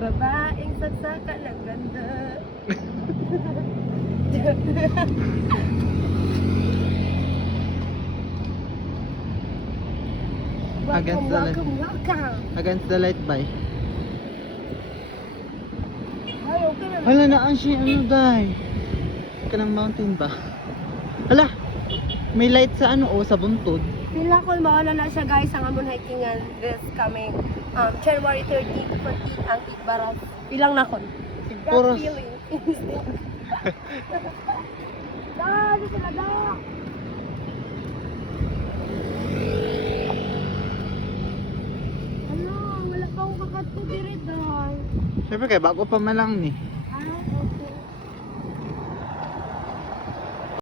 Babaeng sagsaka ng ganda. Against the light. Welcome. Against the light by. Ay, okay na. Hala na ang siya ano dai. Kanang mountain ba? Hala. May light sa ano o sa buntod. Pila ko mawala na siya guys ang amon hikingan this coming January 13, 14 ang Itbaras. Pilang na kon. Oras. That feeling. Dali sila da. Ano, wala pa akong kakadto diri dahil. Siyempre kay bago pa man lang ni. Ah, okay.